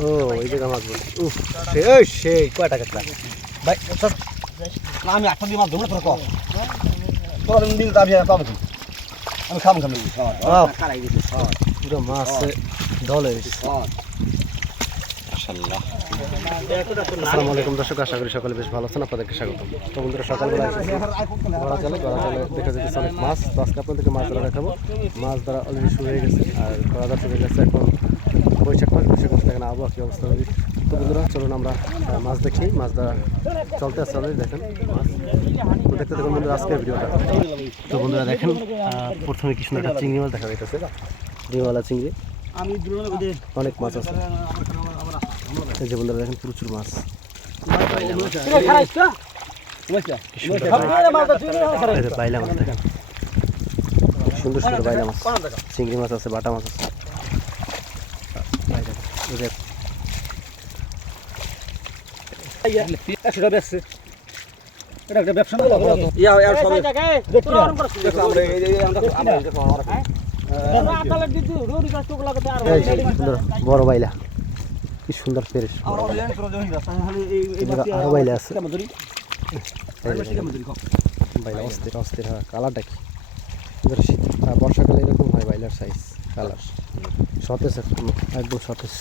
ও এই জায়গা মাছ বলি উফ সে সেই কয় টাকা ভাই স্যার আমি দিয়ে মাছ ধরবো না কম তোর দিন দাবি পাবো আমি খাব খাব পুরো মাছ ঢল হয়ে গেছে। মাশাআল্লাহ। আসসালামু আলাইকুম দর্শক আশা করি সকলে বেশ ভালো আছেন আপনাদেরকে স্বাগত তো বন্ধুরা সকালবেলা এসেছি গড়া চলে গড়া চলে দেখা যাচ্ছে অনেক মাছ। তো আজকে আপনাদেরকে মাছ ধরা দেখাবো। মাছ ধরা অলরেডি শুরু হয়ে গেছে আর গড়া ধরা শুরু হয়ে গেছে এখন বৈশাখ মাস বৈশাখ মাস দেখেন আবহাওয়া কী অবস্থা হবে তো বন্ধুরা, চলুন আমরা মাছ দেখি মাছ চলতে আসছে অলরেডি দেখেন তো দেখতে দেখুন বন্ধুরা, আজকের ভিডিওটা। তো বন্ধুরা, দেখেন প্রথমে কি সুন্দর একটা চিংড়ি মাছ দেখা যাইতেছে। ডিমওয়ালা চিংড়ি। অনেক মাছ আছে। এই যে বন্ধুরা, দেখেন, প্রচুর মাছ। মাছ, দেখেন। সুন্দর সুন্দর বাইলা মাছ। চিংড়ি মাছ আছে, বাটা মাছ আছে। ইয়া ইয়া বড় বাইলা কি সুন্দর এদিকে আরও বাইলা আছে বাইলা অস্থির অস্থির হ্যাঁ কালারটা কি বর্ষাকালে এরকম হয় বাইলার সাইজ কালার সতেজ একদম একদম সতেজ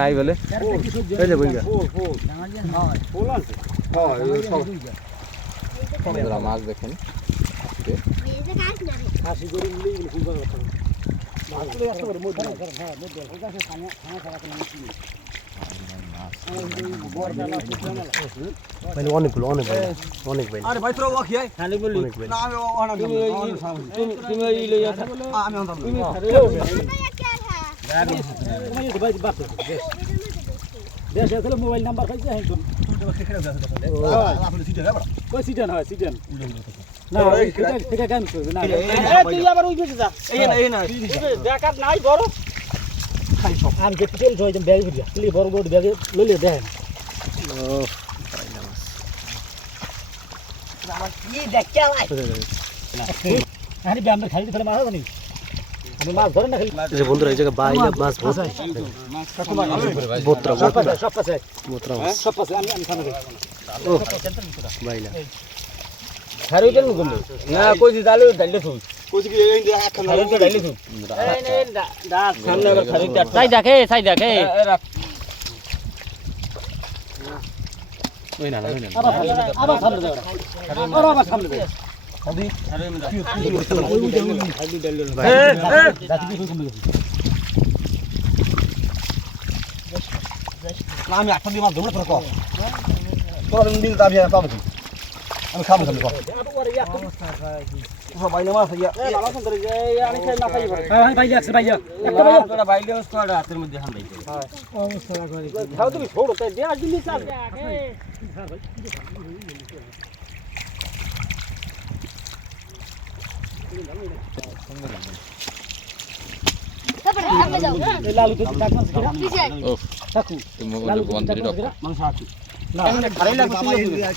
নাই বলে মাছ দেখেন হাসি হ্যাঁ বাইলা অনেকগুলো অনেক বাইলা অনেক বাইলা আরে ভাই তোরা ওয়া কি খালি বলি না আমি ওনা তুমি তুমি তুমি এই লই আমি অন্তর তুমি দেশে তাহলে মোবাইল নাম্বার পাইছে হ্যাঁ আপনি সিটে যাবেন কই সিটে হয় সিটে না এটা থেকে কাম করবে না তুই আবার ওই দিকে যা এই না বেকার নাই বড় খাই সব আমি তেল ছয় ব্যাগ বড় বড় ব্যাগে লইলে দেখেন ও বাইলা মাছ আমি ব্যায়াম খাই দিতে জানি আমি মাছ ধরে না খালি যে বন্ধুরা এই জায়গায় বাইলা মাছ ভর্তি বোত্রা বোত্রা সব পাশে। বোত্রা সব পাশে আমি আমি খানা ও বাইলা খারি তেলগুলো না কই দি দালু দাইলে তুই কইছি কি এই যে এক খানা খারি তেল এই নে দা সামনে আবার খারি দেখে সাই দেখে। ওই না না ওই না আবার সামনে দাও আবার আবার সামনে দাও আমি একটা দিয়ে ধরবো তোর কম দিন দাবি আমি খাব খাব কম বাইলে মাছ ইয়া ভাই ভাই আছে ভাই একটা ভাই তোরা বাইলে স্কোয়াড হাতের মধ্যে হান ভাই খাও তুমি ছোড়ো তাই দে আজ দিন চাল লালু তো ডাক মাছ খেলা থাকু তুমি বন্ধ করে মাছ মানুষ আছে না খারাই লাগবে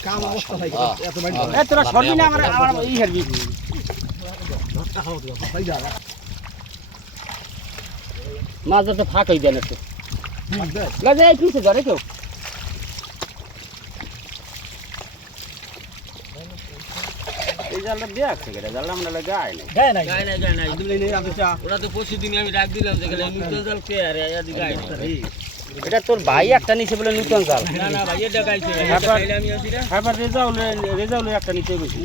কাম অবস্থা হয় এত বাইলে এ সরবি না, আমার আমার ই হেরবি। মাছ যাতে ফাঁক হয়ে দেন একটু লাগে এই পিছে ধরে কেউ এই জালটা দেয়া আছে কেটে জালটা আমরা লাগে আয় নাই গায় নাই গায় নাই গায় নাই দিলে নেই আমি চা ওরা তো পরশু দিনে আমি রাখ দিলাম দেখলে নূতন জাল কে আরে এদি গায় নাই এটা তোর ভাই একটা নিচে বলে নূতন জাল না না ভাই এটা গাইছে আমি আছি রে হ্যাঁ রেজাউল রেজাউল একটা নিচে গেছি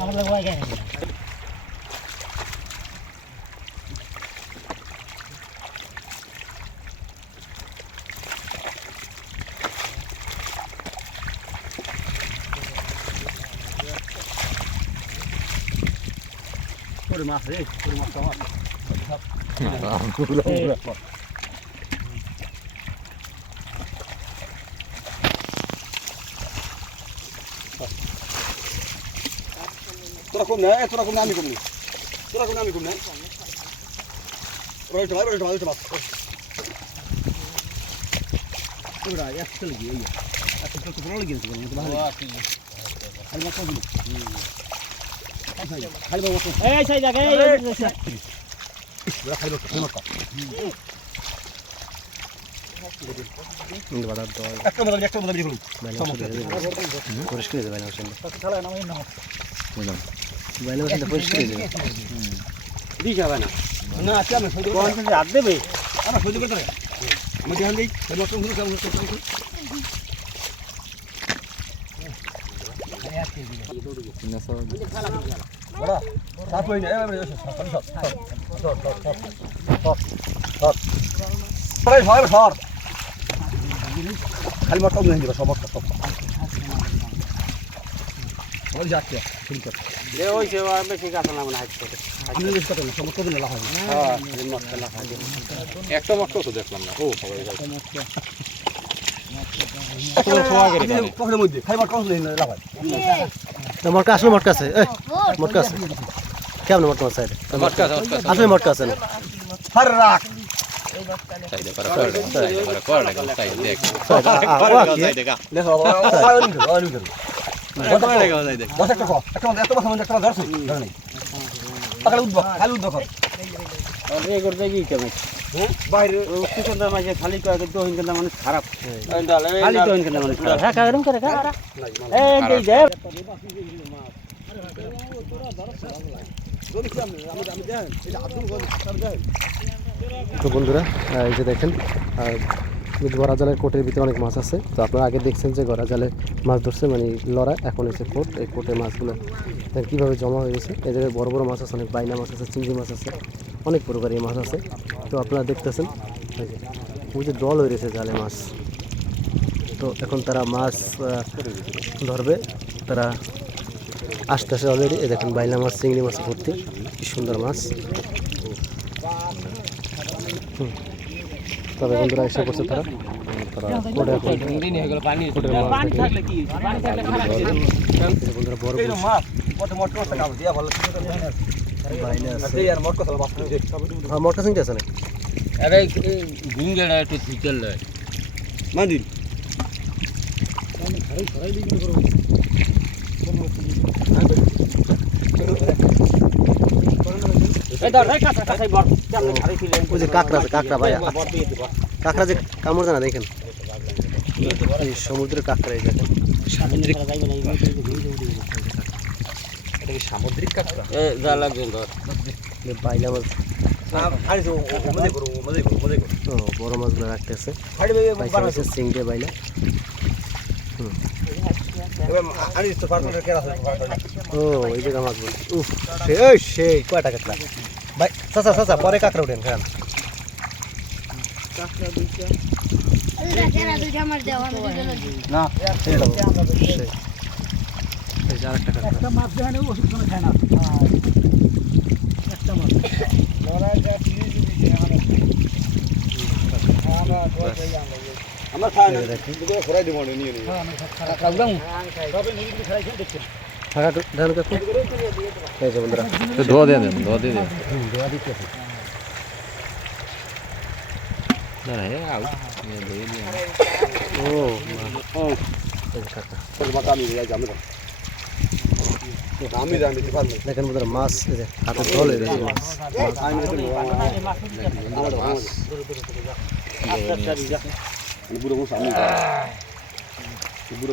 আমরা লাগে গায় করে মাছ রে করে মাছ খাওয়া তোরা কম না তোরা কম না আমি কম না তোরা কম না আমি কম না রয়েছে ভাই রয়েছে ভাই মাছ। ওরা এক চলে গিয়ে এই এক চলে তো ভালো ভালো বাজার দল একটা বদল একটা বদল দেখুন বাইলা মাছ পরিষ্কার মাছের পরিষ্কার হয়ে যাবে না না আজকে আমি সৌদি দেবে আমরা সৌদি করতে আমি ধ্যান দিই আমি মটনগুলো কেমন করতে বড় সাপ হই না এবারে সব সব সব সব সব সব সবাই সবাই সর খালি মটন নিয়ে দিবা সমস্ত সব ওই যাচ্ছে শুরু কর এ ওই আর বেশি গাছ না মনে হয় করে আমি বেশ কথা না সমস্ত দিন লাভ হবে হ্যাঁ মশলা খাই একটা মটকা দেখলাম না হয় মটকা আসলে মটকা আছে এই মটকা আছে কেমন মটকা আছে মটকা আছে। আসলে মটকা আছে না হর রাখ উঠবো খালি উঠবো বাইরে কিষণদের মাঝে খালি কয় তো হিন্দা মানুষ খারাপ। খালি তো হিন্দা মানুষ খারাপ। হ্যাঁ কারণ করে এই দেই তো বন্ধুরা এই যে দেখেন কিন্তু গড়া জালের কোটের ভিতরে অনেক মাছ আছে। তো আপনারা আগে দেখছেন যে গড়া জালে মাছ ধরছে মানে লড়া এখন এসে কোট, এই কোটে মাছগুলো কীভাবে জমা হয়ে গেছে। জায়গায় বড় বড় মাছ আছে, অনেক বাইনা মাছ আছে, চিংড়ি মাছ আছে, অনেক প্রকারের মাছ আছে। তো আপনারা দেখতেছেন ওই যে দল হয়ে গেছে জালে মাছ। তো এখন তারা মাছ ধরবে, তারা আস্তে আস্তে অলরেডি এই দেখেন বাইলা মাছ, চিংড়ি মাছ ভর্তি, কি সুন্দর মাছ। হুম। তবে বন্ধুরা এসে করছে তারা। তারা বন্ধুরা। বড় মটকা আছে না আরে একটু কাঁচাই বর কেমন খারাপ ছিল ওই যে কাঁকড়া আছে কাঁকড়া ভাই বর দিয়ে দিব। কাঁকড়া যে কামড় জানা দেখেন। এই সমুদ্রের কাঁকড়া এই দেখেন সামুদ্রিক সামুদ্রিক কাঁকড়া? যা লাগবে বাইলা ও বড় মাছগুলো রাখতেছে। চিংড়ি বাইলা। আছে ও এই জায়গা সেই কয়টা কাঁকড়া ভাই চাচা চাচা পরে কাঁকড়া উঠেন খান। আমার এই দেখেন ঘোরাই দিব নিয়ে নিয়ে। কাকড়া সবে নিয়ে খাই খেয়ে দেখছেন। ধান কাকু এই যে বন্ধুরা তো ধোয়া দিয়ে দেন ধোয়া দিয়ে দেন। দেওয়া দিতেছে না না এ আউ ধুয়ে দিয়ে ও ও দেখেন বন্ধুরা মাছ হাতে জল হয়ে গেছে মাছ। বুড়ো মুখ আমি বুড়ো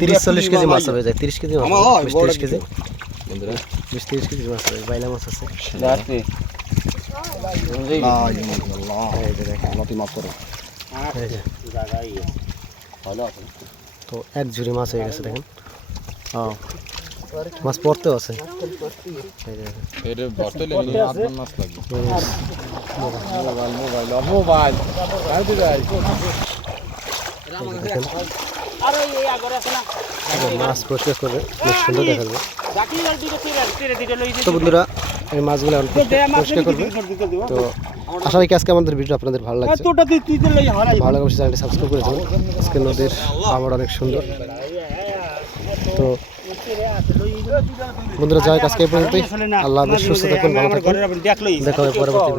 তিরিশ চল্লিশ কেজি মাছ হবে যায় তিরিশ কেজি মাছ হয়, তিরিশ কেজি বিশ তিরিশ কেজি মাছ হবে বাইলা মাছ আছে তো এক ঝুড়ি মাছ হয়ে গেছে দেখেন মাছ পড়তেও আছে মোবাইল মোবাইল মোবাইল দেখেন মাছ পরিষ্কার করে বেশ সুন্দর দেখা যাবে তো বন্ধুরা এই মাছগুলো এখন পরিষ্কার করবে তো আশা রাখি আজকে আমাদের ভিডিও আপনাদের ভালো লাগছে ভালো লাগবে চ্যানেলটি সাবস্ক্রাইব করে দেবেন আজকে নদীর আবার অনেক সুন্দর তো বন্ধুরা যাই আজকে এই পর্যন্তই আল্লাহ সুস্থ থাকুন ভালো থাকুন দেখা হবে পরবর্তী